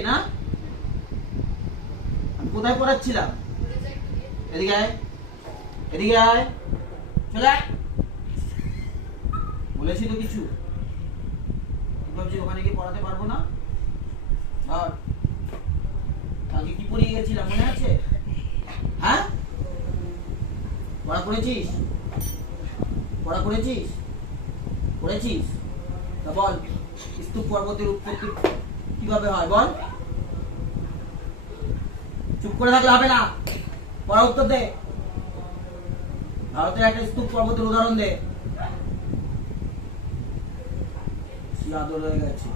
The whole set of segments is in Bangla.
না আমি কোথায় পড়াচ্ছিলাম? এদিকে আয়, এদিকে আয়, চলে আয়। বলেছি তো কিছু? ভাবছি ওখানে গিয়ে পড়াতে পারবো না। আর আগে কি পড়িয়ে গেছিলাম মনে আছে? হ্যাঁ, পড়া করেছিস? পড়া করেছিস? করেছিস? তা বল, স্তূপ পর্বতের উৎপত্তি কিভাবে হয় বল। চুপ করে থাকলে হবে না, পড়া উত্তর দে। ভারতের একটা স্তূপ পর্বতের উদাহরণ দে। আদর হয়ে গেছে,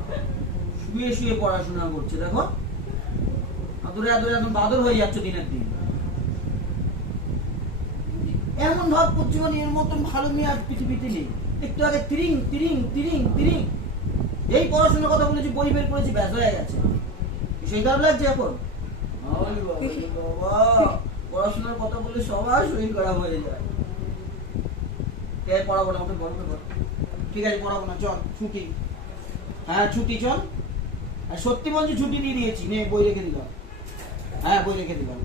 শুয়ে শুয়ে পড়াশোনা করছে। দেখো আদরে আদরে একদম বাদর হয়ে যাচ্ছে দিনের দিন। এমন ভাব করছি মানে এর মতন ভালো মেয়ে আজ পৃথিবীতে নেই। একটু আগে তিরিং তিরিং তিরিং তিরিং, এই পড়াশোনার কথা বলেছি, বই বের করেছি, ব্যাস হয়ে গেছে। সেই খারাপ লাগছে এখন? বাবা, পড়াশোনার কথা বলে সবার শরীর খারাপ হয়ে যায়। পড়াবো না, ওকে গল্প কর। ঠিক আছে, পড়াবো না, চল ছুটি। হ্যাঁ ছুটি, চল। আর সত্যি বলছি, ছুটি দিয়ে দিয়েছি, নে বই রেখে দিলাম। হ্যাঁ বই রেখে দিলাম।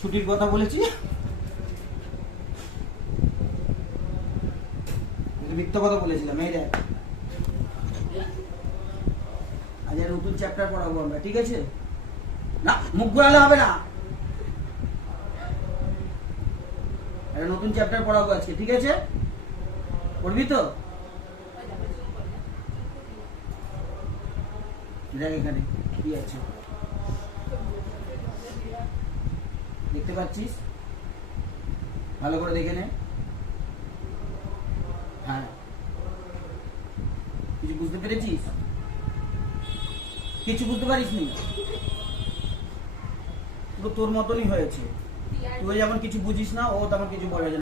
ছুটির কথা বলেছি, মিথ্যা কথা বলেছিলাম। এই দেখ, আজ নতুন চ্যাপ্টার পড়াবো আমরা, ঠিক আছে? না মুখ ঘোরালে হবে না, একটা নতুন চ্যাপ্টার পড়াবো আজকে, ঠিক আছে? পড়বি তো? দেখ এখানে কি আছে, দেখতে পাচ্ছিস? ভালো করে দেখে নে। হ্যাঁ, কিছু বুঝতে পেরেছিস? কিছু বুঝতে পারিস নি? পুরো তোর মতনই হয়েছে। তুই যেমন কিছু বুঝিস না, ও তেমন কিছু বলে না।